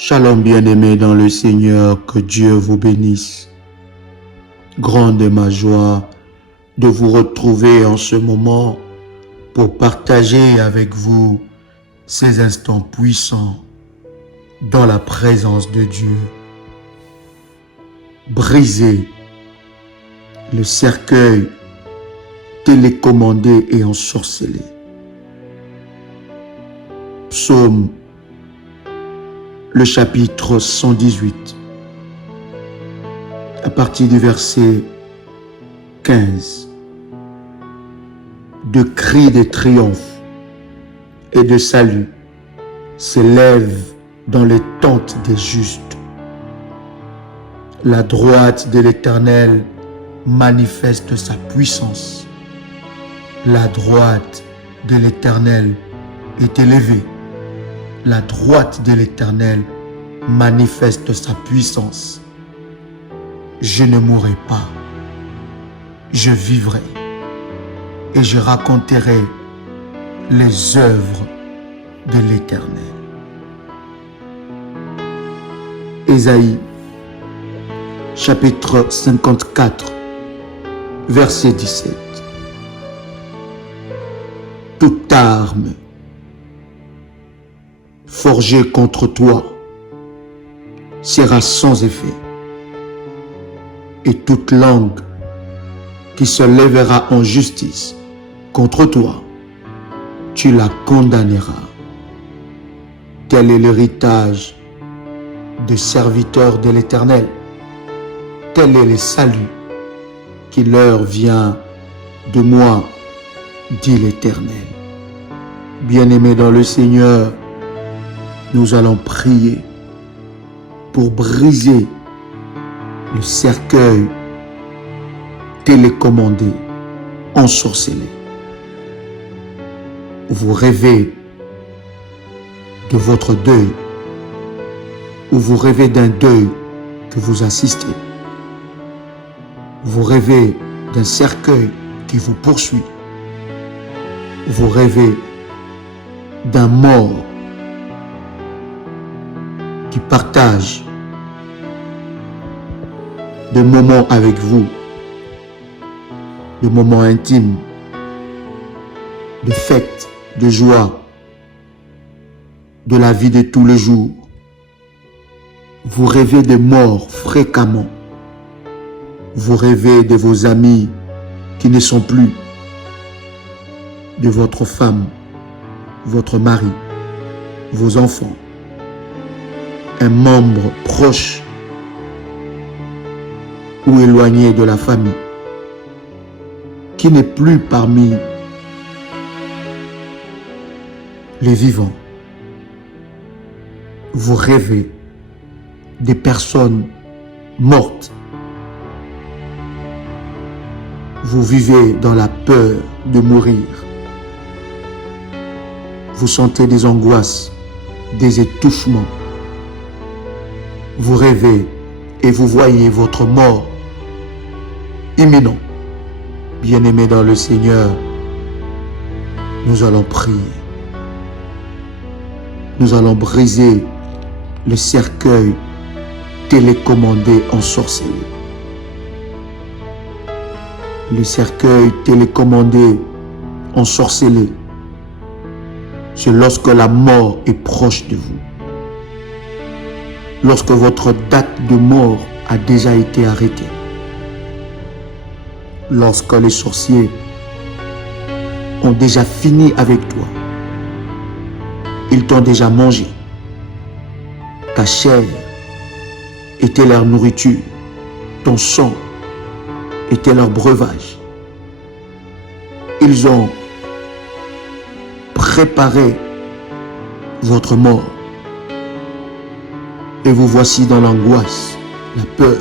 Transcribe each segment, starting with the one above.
Shalom bien-aimés dans le Seigneur, que Dieu vous bénisse. Grande est ma joie de vous retrouver en ce moment pour partager avec vous ces instants puissants dans la présence de Dieu. Briser le cercueil télécommandé et ensorcelé. Psaume, le chapitre 118, à partir du verset 15. De cris de triomphe et de salut s'élèvent dans les tentes des justes. La droite de l'Éternel manifeste sa puissance. La droite de l'Éternel est élevée. La droite de l'Éternel manifeste sa puissance. Je ne mourrai pas, je vivrai et je raconterai les œuvres de l'Éternel. Ésaïe, chapitre 54, verset 17. Toute arme forgée contre toi sera sans effet, et toute langue qui se lèvera en justice contre toi, tu la condamneras. Tel est l'héritage des serviteurs de l'Éternel. Tel est le salut qui leur vient de moi, dit l'Éternel. Bien-aimés dans le Seigneur, nous allons prier pour briser le cercueil télécommandé, ensorcelé. Vous rêvez de votre deuil, ou vous rêvez d'un deuil que vous assistez. Vous rêvez d'un cercueil qui vous poursuit. Vous rêvez d'un mort qui partage des moments avec vous, des moments intimes, de fêtes, de joie, de la vie de tous les jours. Vous rêvez de morts fréquemment. Vous rêvez de vos amis qui ne sont plus, de votre femme, votre mari, vos enfants, un membre proche ou éloigné de la famille qui n'est plus parmi les vivants. Vous rêvez des personnes mortes. Vous vivez dans la peur de mourir. Vous sentez des angoisses, des étouffements. Vous rêvez et vous voyez votre mort imminent. Bien-aimés dans le Seigneur, nous allons prier. Nous allons briser le cercueil télécommandé, ensorcelé. Le cercueil télécommandé, ensorcelé, c'est lorsque la mort est proche de vous. Lorsque votre date de mort a déjà été arrêtée. Lorsque les sorciers ont déjà fini avec toi. Ils t'ont déjà mangé. Ta chair était leur nourriture. Ton sang était leur breuvage. Ils ont préparé votre mort. Et vous voici dans l'angoisse, la peur.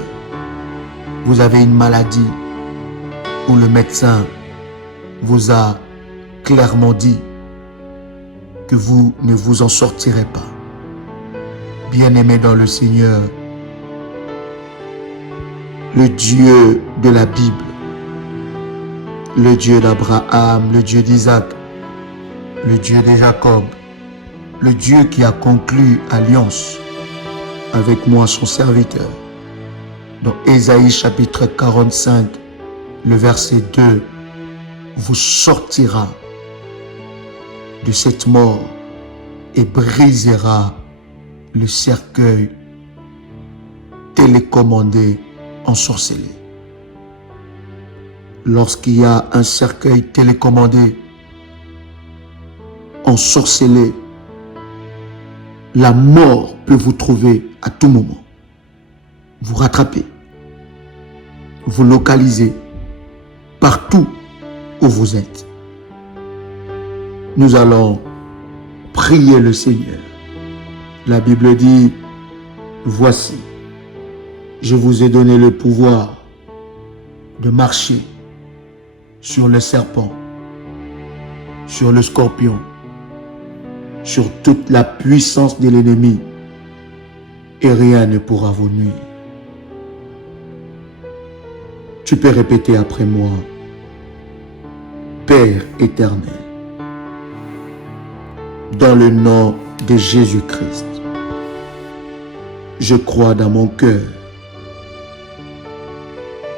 Vous avez une maladie où le médecin vous a clairement dit que vous ne vous en sortirez pas. Bien-aimés dans le Seigneur, le Dieu de la Bible, le Dieu d'Abraham, le Dieu d'Isaac, le Dieu de Jacob, le Dieu qui a conclu alliance avec moi son serviteur. Dans Ésaïe chapitre 45, le verset 2, vous sortira de cette mort et brisera le cercueil télécommandé, ensorcelé. Lorsqu'il y a un cercueil télécommandé, ensorcelé, la mort peut vous trouver à tout moment, vous rattraper, vous localiser partout où vous êtes. Nous allons prier le Seigneur. La Bible dit, voici, je vous ai donné le pouvoir de marcher sur le serpent, sur le scorpion, sur toute la puissance de l'ennemi, et rien ne pourra vous nuire. Tu peux répéter après moi. Père éternel, dans le nom de Jésus-Christ, je crois dans mon cœur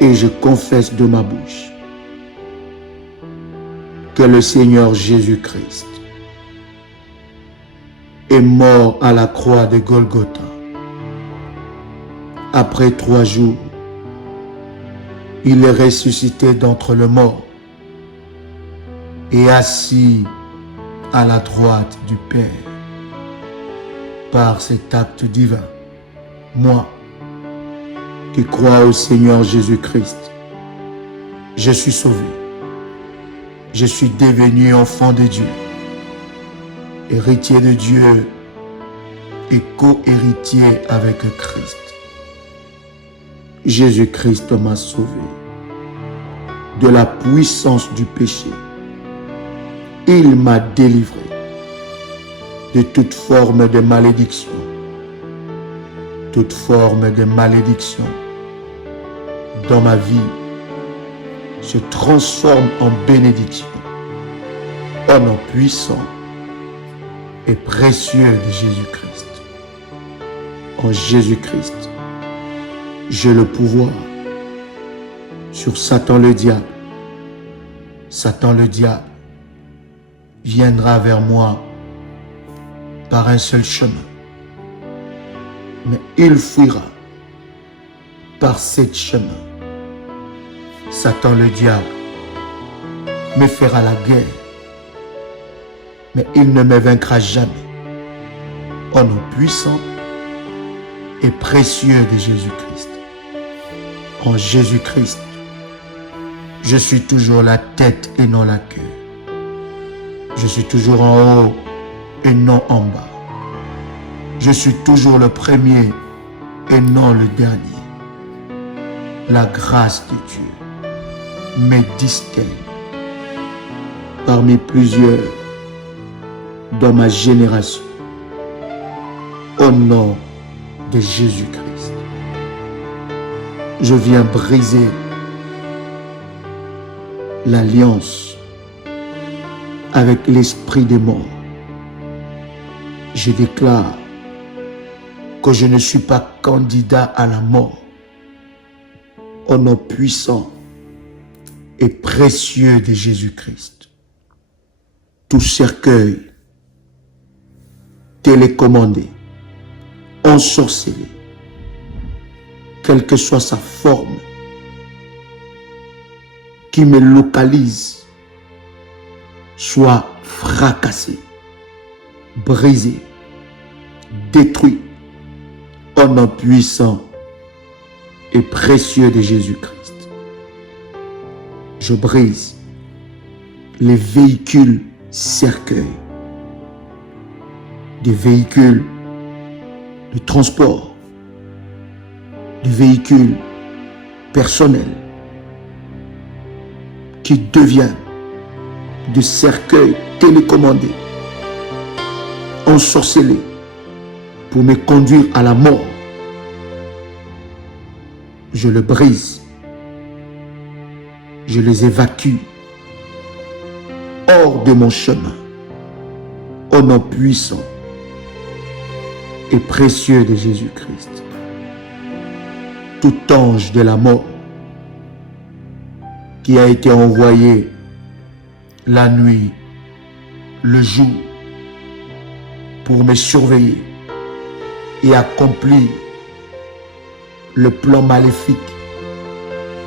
et je confesse de ma bouche que le Seigneur Jésus-Christ est mort à la croix de Golgotha. Après 3 jours, il est ressuscité d'entre les morts et assis à la droite du Père. Par cet acte divin, moi, qui crois au Seigneur Jésus-Christ, je suis sauvé. Je suis devenu enfant de Dieu, héritier de Dieu et co-héritier avec Christ. Jésus-Christ m'a sauvé de la puissance du péché. Il m'a délivré de toute forme de malédiction. Toute forme de malédiction dans ma vie se transforme en bénédiction. Au nom puissant et précieux de Jésus-Christ. En Jésus-Christ, j'ai le pouvoir sur Satan le diable. Satan le diable viendra vers moi par un seul chemin. Mais il fuira par 7 chemins. Satan le diable me fera la guerre, mais il ne me vaincra jamais. Au nom puissant et précieux de Jésus-Christ. En Jésus-Christ, je suis toujours la tête et non la queue. Je suis toujours en haut et non en bas. Je suis toujours le premier et non le dernier. La grâce de Dieu me distingue parmi plusieurs dans ma génération. Au nom de Jésus-Christ, je viens briser l'alliance avec l'esprit des morts. Je déclare que je ne suis pas candidat à la mort. Au nom puissant et précieux de Jésus-Christ, tout cercueil télécommandé, ensorcelé, quelle que soit sa forme, qui me localise, soit fracassé, brisé, détruit, au nom puissant et précieux de Jésus-Christ. Je brise les véhicules cercueils, des véhicules de transport, des véhicules personnels qui deviennent des cercueils télécommandés, ensorcelés pour me conduire à la mort. Je le brise, je les évacue hors de mon chemin, au nom puissant et précieux de Jésus-Christ. Tout ange de la mort qui a été envoyé la nuit, le jour, pour me surveiller et accomplir le plan maléfique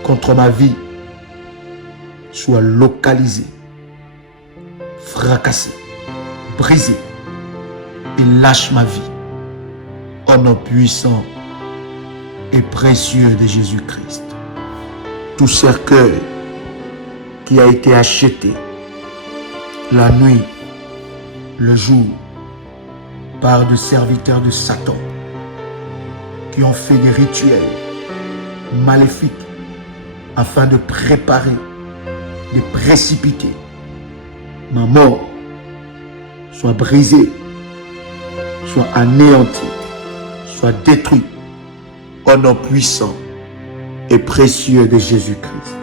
contre ma vie, soit localisé, fracassé, brisé et lâche ma vie au nom puissant et précieux de Jésus-Christ. Tout cercueil qui a été acheté la nuit, le jour, par des serviteurs de Satan qui ont fait des rituels maléfiques afin de préparer, de précipiter ma mort, soit brisée, soit anéantie, soit détruite au nom puissant et précieux de Jésus-Christ.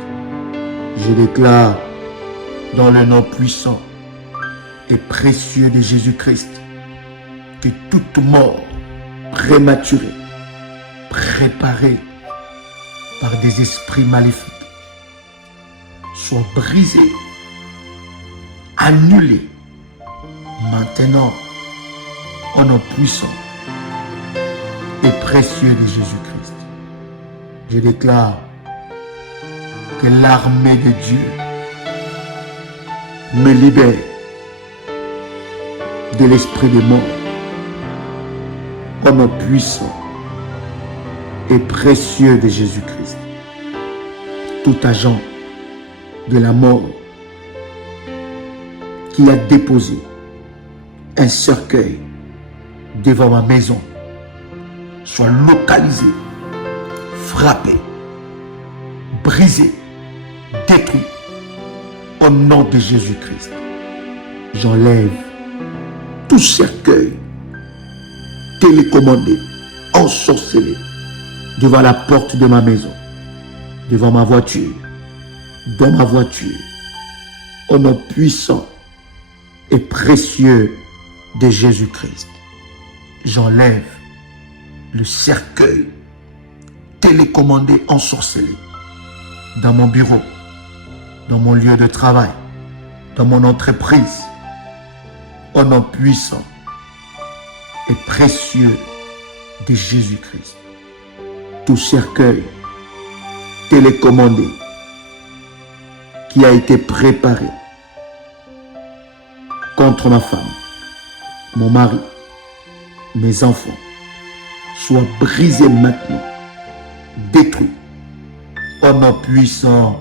Je déclare dans le nom puissant et précieux de Jésus-Christ que toute mort prématurée, préparée par des esprits maléfiques, soit brisée, annulée, maintenant, au nom puissant et précieux de Jésus-Christ. Je déclare que l'armée de Dieu me libère de l'esprit de mort au nom puissant et précieux de Jésus-Christ. Tout agent de la mort qui a déposé un cercueil devant ma maison soit localisé, frappé, brisé, détruit au nom de Jésus-Christ. J'enlève tout cercueil télécommandé, ensorcelé devant la porte de ma maison, devant ma voiture, dans ma voiture, au nom puissant et précieux de Jésus-Christ. J'enlève le cercueil télécommandé, ensorcelé dans mon bureau, dans mon lieu de travail, dans mon entreprise, au nom puissant et précieux de Jésus-Christ. Tout cercueil télécommandé qui a été préparé contre ma femme, mon mari, mes enfants, soit brisé maintenant, détruit au nom puissant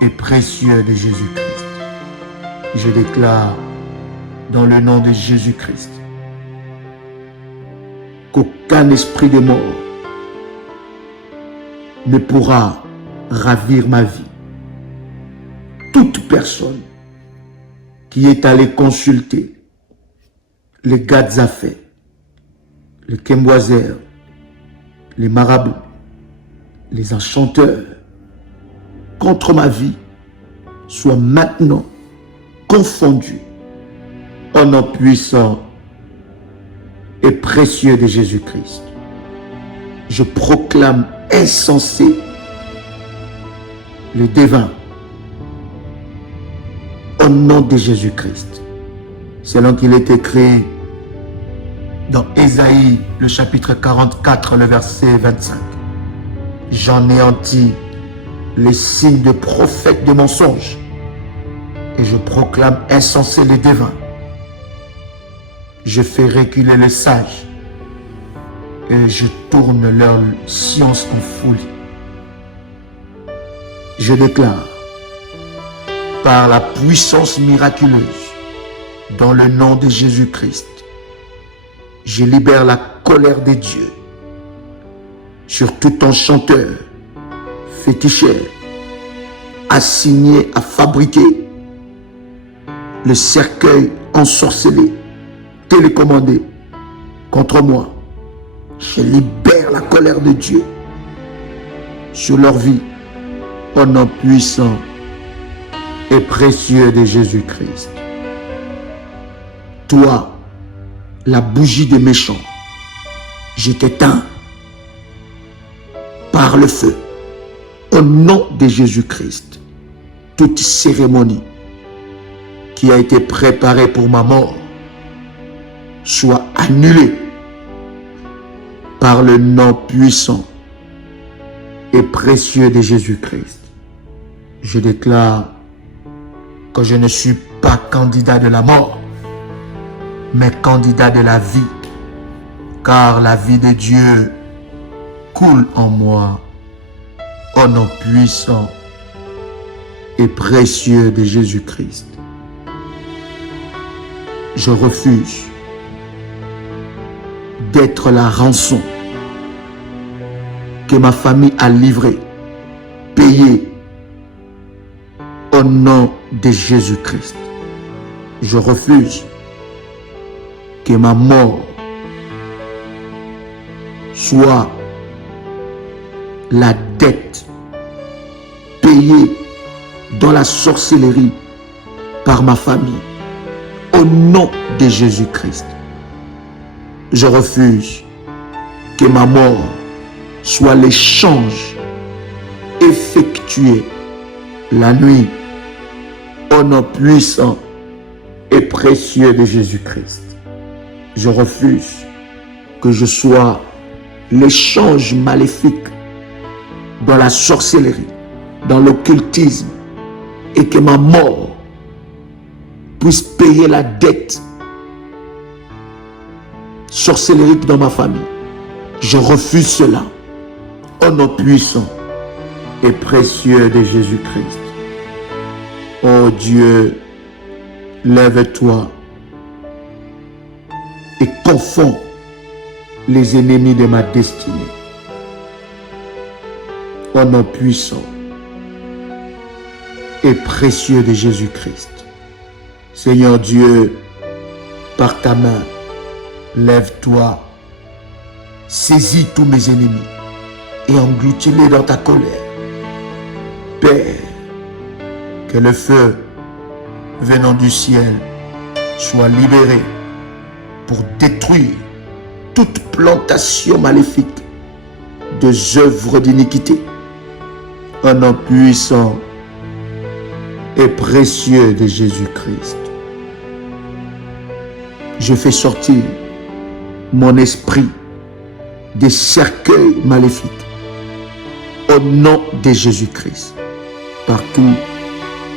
et précieux de Jésus-Christ. Je déclare dans le nom de Jésus-Christ qu'aucun esprit de mort ne pourra ravir ma vie. Toute personne qui est allée consulter les gars à fait, les Kemboisers, les marabouts, les enchanteurs contre ma vie, soit maintenant confondu au nom puissant et précieux de Jésus-Christ. Je proclame insensé le devin au nom de Jésus-Christ. Selon qu'il est écrit dans Ésaïe, le chapitre 44, le verset 25. J'anéantis les signes de prophètes de mensonges et je proclame insensé les devins. Je fais reculer les sages et je tourne leur science en folie. Je déclare par la puissance miraculeuse dans le nom de Jésus-Christ, je libère la colère de Dieu sur tout enchanteur, féticheur, assigné à fabriquer le cercueil ensorcelé, télécommandé contre moi. Je libère la colère de Dieu sur leur vie au nom puissant et précieux de Jésus-Christ. Toi, la bougie des méchants, je t'éteins par le feu. Au nom de Jésus-Christ, toute cérémonie qui a été préparée pour ma mort soit annulée par le nom puissant et précieux de Jésus-Christ. Je déclare que je ne suis pas candidat de la mort, mais candidat de la vie, car la vie de Dieu coule en moi, au nom puissant et précieux de Jésus-Christ. Je refuse d'être la rançon que ma famille a livrée, payée au nom de Jésus-Christ. Je refuse que ma mort soit la dette payée dans la sorcellerie par ma famille. Au nom de Jésus-Christ, je refuse que ma mort soit l'échange effectué la nuit au nom puissant et précieux de Jésus-Christ. Je refuse que je sois l'échange maléfique dans la sorcellerie, dans l'occultisme, et que ma mort puisse payer la dette sorcellerique dans ma famille. Je refuse cela au nom puissant et précieux de Jésus-Christ. Oh Dieu, lève-toi et confonds les ennemis de ma destinée. Au nom puissant et précieux de Jésus-Christ. Seigneur Dieu, par ta main, lève-toi, saisis tous mes ennemis et engloutis-les dans ta colère. Père, que le feu venant du ciel soit libéré pour détruire toute plantation maléfique des œuvres d'iniquité. Au nom puissant et précieux de Jésus-Christ. Je fais sortir mon esprit des cercueils maléfiques au nom de Jésus-Christ. Partout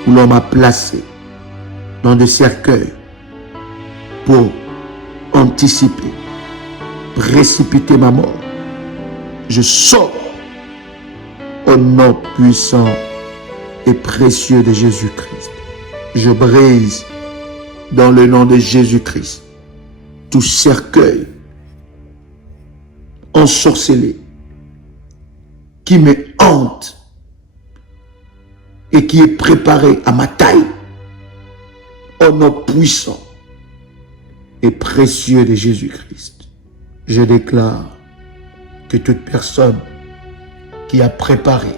où l'on m'a placé dans des cercueils pour anticiper, précipiter ma mort, je sors au nom puissant et précieux de Jésus-Christ. Je brise dans le nom de Jésus-Christ tout cercueil ensorcelé qui me hante et qui est préparé à ma taille. Au nom puissant et précieux de Jésus-Christ, je déclare que toute personne qui a préparé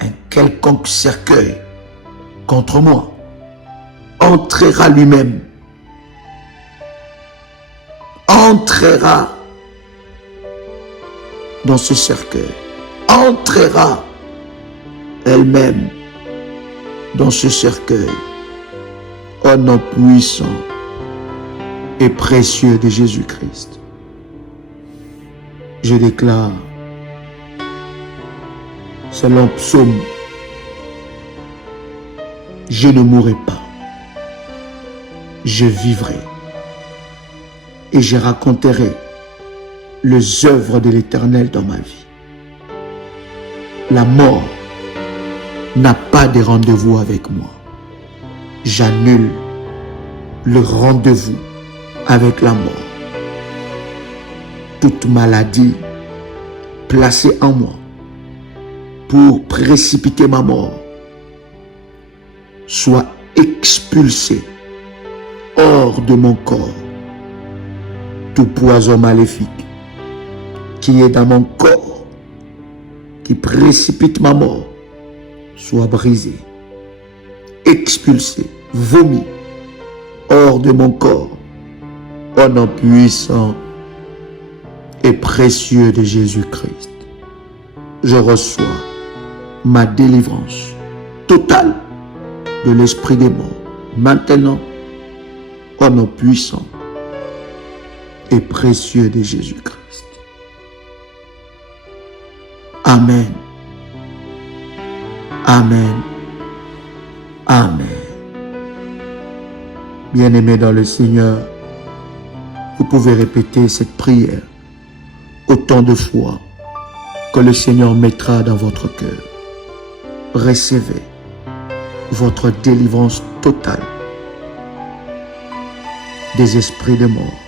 un quelconque cercueil contre moi entrera lui-même, entrera dans ce cercueil, entrera elle-même dans ce cercueil, au nom puissant et précieux de Jésus-Christ. Je déclare, selon Psaume, je ne mourrai pas, je vivrai et je raconterai les œuvres de l'Éternel dans ma vie. La mort n'a pas de rendez-vous avec moi. J'annule le rendez-vous avec la mort. Toute maladie placée en moi pour précipiter ma mort soit expulsée hors de mon corps. Tout poison maléfique qui est dans mon corps, qui précipite ma mort, soit brisé, expulsé, vomi hors de mon corps, au nom puissant et précieux de Jésus-Christ. Je reçois ma délivrance totale de l'esprit des morts, maintenant, au nom puissant et précieux de Jésus-Christ. Amen. Amen. Amen. Bien-aimés dans le Seigneur, vous pouvez répéter cette prière autant de fois que le Seigneur mettra dans votre cœur. Recevez votre délivrance totale des esprits de mort.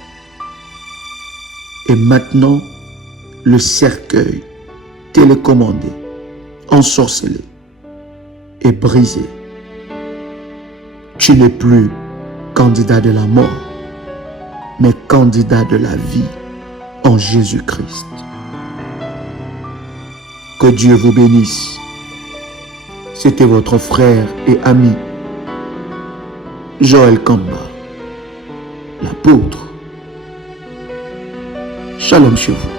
Et maintenant, le cercueil télécommandé, ensorcelé et brisé. Tu n'es plus candidat de la mort, mais candidat de la vie en Jésus-Christ. Que Dieu vous bénisse. C'était votre frère et ami, Joël Kamba, l'apôtre. Shalom chez vous.